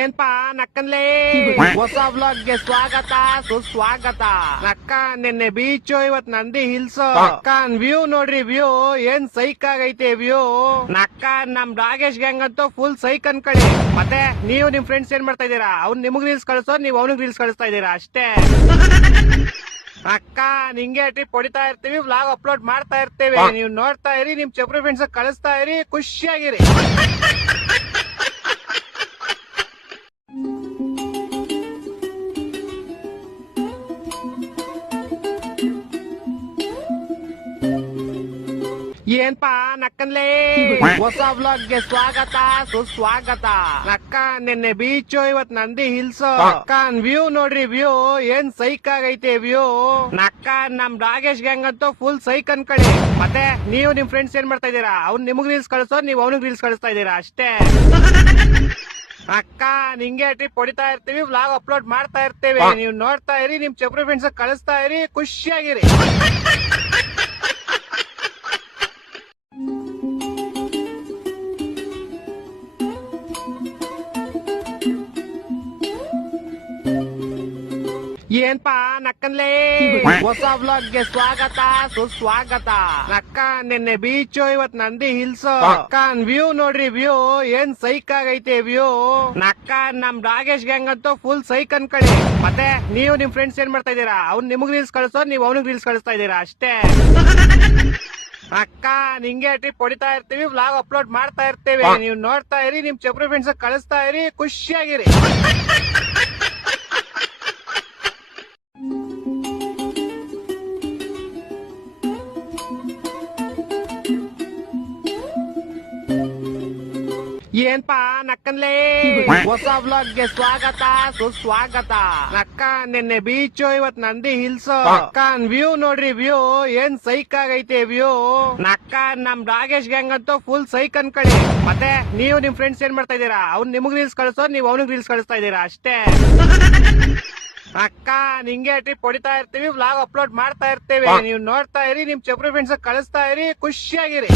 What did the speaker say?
ಏನ್ಪಾ ನಕ್ಕನ್ಲೇ ಹೊಸ ವ್ಲಾಗ್ಗೆ ಸ್ವಾಗತ ಸುಸ್ವಾಗತ. ನಕ್ಕ ನಿನ್ನೆ ಬೀಚು ಇವತ್ ನಂದಿ ಹಿಲ್ಸ್. ನಕ್ಕನ್ ವ್ಯೂ ನೋಡ್ರಿ, ವ್ಯೂ ಏನ್ ಸೈಕ್ ಆಗೈತೆ ವ್ಯೂ. ನಕ್ಕ ನಮ್ ರಾಗೇಶ್ ಗ್ಯಾಂಗ್ ಅಂತೂ ಫುಲ್ ಸೈಕ್ ಅನ್ಕೊಳ್ಳಿ. ಮತ್ತೆ ನೀವು ನಿಮ್ ಫ್ರೆಂಡ್ಸ್ ಏನ್ ಮಾಡ್ತಾ ಇದೀರಾ? ಅವ್ನ್ ನಿಮಗ್ ರೀಲ್ಸ್ ಕಳಿಸೋ, ನೀವ್ ಅವ್ನಿಗೆ ರೀಲ್ಸ್ ಕಳಿಸ್ತಾ ಇದೀರಾ ಅಷ್ಟೇ. ಅಕ್ಕ ನಿಂಗೆ ಟ್ರಿಪ್ ಹೊಡಿತಾ ಇರ್ತೀವಿ, ವ್ಲಾಗ್ ಅಪ್ಲೋಡ್ ಮಾಡ್ತಾ ಇರ್ತೀವಿ, ನೀವು ನೋಡ್ತಾ ಇರಿ, ನಿಮ್ ಚಪ್ರಿ ಫ್ರೆಂಡ್ಸ್ ಕಳಿಸ್ತಾ ಇರಿ, ಖುಷಿಯಾಗಿರಿ. ಏನ್ಪಾ ನಕ್ಕನ್ಲೇ ಹೊಸ ವ್ಲಾಗ್ಗೆ ಸ್ವಾಗತ ಸುಸ್ವಾಗತ. ನಕ್ಕ ನಿನ್ನೆ ಬೀಚು ಇವತ್ ನಂದಿ ಹಿಲ್ಸ್. ನಕ್ಕನ್ ವ್ಯೂ ನೋಡ್ರಿ, ವ್ಯೂ ಏನ್ ಸೈಕ್ ಆಗೈತೆ ವ್ಯೂ. ನಕ್ಕ ನಮ್ ರಾಗೇಶ್ ಗ್ಯಾಂಗ್ ಅಂತೂ ಫುಲ್ ಸೈಕ್ ಅನ್ಕೊಳ್ಳಿ. ಮತ್ತೆ ನೀವು ನಿಮ್ ಫ್ರೆಂಡ್ಸ್ ಏನ್ ಮಾಡ್ತಾ ಇದೀರಾ? ಅವ್ನ್ ನಿಮಗ್ ರೀಲ್ಸ್ ಕಳಿಸೋ, ನೀವ್ ಅವ್ನಿಗೆ ರೀಲ್ಸ್ ಕಳಿಸ್ತಾ ಇದೀರಾ ಅಷ್ಟೇ. ಅಕ್ಕ ನಿಂಗೆ ಟ್ರಿಪ್ ಹೊಡಿತಾ ಇರ್ತೀವಿ, ವ್ಲಾಗ್ ಅಪ್ಲೋಡ್ ಮಾಡ್ತಾ ಇರ್ತೀವಿ, ನೀವು ನೋಡ್ತಾ ಇರಿ, ನಿಮ್ ಚಪ್ರಿ ಫ್ರೆಂಡ್ಸ್ ಕಳಿಸ್ತಾ ಇರಿ, ಖುಷಿಯಾಗಿರಿ. ಏನ್ಪಾ ನಕ್ಕನ್ಲೇ ಹೊಸ ವ್ಲಾಗ್ಗೆ ಸ್ವಾಗತ ಸುಸ್ವಾಗತ. ನಕ್ಕ ನಿನ್ನೆ ಬೀಚು ಇವತ್ ನಂದಿ ಹಿಲ್ಸ್. ನಕ್ಕನ್ ವ್ಯೂ ನೋಡ್ರಿ, ವ್ಯೂ ಏನ್ ಸೈಕ್ ಆಗೈತೆ ವ್ಯೂ. ನಕ್ಕ ನಮ್ ರಾಗೇಶ್ ಗ್ಯಾಂಗ್ ಅಂತೂ ಫುಲ್ ಸೈಕ್ ಅನ್ಕೊಳ್ಳಿ. ಮತ್ತೆ ನೀವು ನಿಮ್ ಫ್ರೆಂಡ್ಸ್ ಏನ್ ಮಾಡ್ತಾ ಇದೀರಾ? ಅವ್ನ್ ನಿಮಗ್ ರೀಲ್ಸ್ ಕಳಿಸೋ, ನೀವ್ ಅವ್ನಿಗೆ ರೀಲ್ಸ್ ಕಳಿಸ್ತಾ ಇದೀರಾ ಅಷ್ಟೇ. ಅಕ್ಕ ನಿಂಗೆ ಟ್ರಿಪ್ ಹೊಡಿತಾ ಇರ್ತೀವಿ, ವ್ಲಾಗ್ ಅಪ್ಲೋಡ್ ಮಾಡ್ತಾ ಇರ್ತೀವಿ, ನೀವು ನೋಡ್ತಾ ಇರಿ, ನಿಮ್ ಚಪ್ರಿ ಫ್ರೆಂಡ್ಸ್ ಕಳಿಸ್ತಾ ಇರಿ, ಖುಷಿಯಾಗಿರಿ. ಏನ್ಪಾ ನಕ್ಕನ್ಲೇ ಹೊಸ ವ್ಲಾಗ್ಗೆ ಸ್ವಾಗತ ಸುಸ್ವಾಗತ. ನಕ್ಕ ನಿನ್ನೆ ಬೀಚು ಇವತ್ ನಂದಿ ಹಿಲ್ಸ್. ನಕ್ಕನ್ ವ್ಯೂ ನೋಡ್ರಿ, ವ್ಯೂ ಏನ್ ಸೈಕ್ ಆಗೈತೆ ವ್ಯೂ. ನಕ್ಕ ನಮ್ ರಾಗೇಶ್ ಗ್ಯಾಂಗ್ ಅಂತೂ ಫುಲ್ ಸೈಕ್ ಅನ್ಕೊಳ್ಳಿ. ಮತ್ತೆ ನೀವು ನಿಮ್ ಫ್ರೆಂಡ್ಸ್ ಏನ್ ಮಾಡ್ತಾ ಇದೀರಾ? ಅವ್ನ್ ನಿಮಗ್ ರೀಲ್ಸ್ ಕಳಿಸೋ, ನೀವ್ ಅವ್ನಿಗೆ ರೀಲ್ಸ್ ಕಳಿಸ್ತಾ ಇದೀರಾ ಅಷ್ಟೇ. ಅಕ್ಕ ನಿಂಗೆ ಟ್ರಿಪ್ ಹೊಡಿತಾ ಇರ್ತೀವಿ, ವ್ಲಾಗ್ ಅಪ್ಲೋಡ್ ಮಾಡ್ತಾ ಇರ್ತೀವಿ, ನೀವು ನೋಡ್ತಾ ಇರಿ, ನಿಮ್ ಚಪ್ರಿ ಫ್ರೆಂಡ್ಸ್ ಕಳಿಸ್ತಾ ಇರಿ, ಖುಷಿಯಾಗಿರಿ.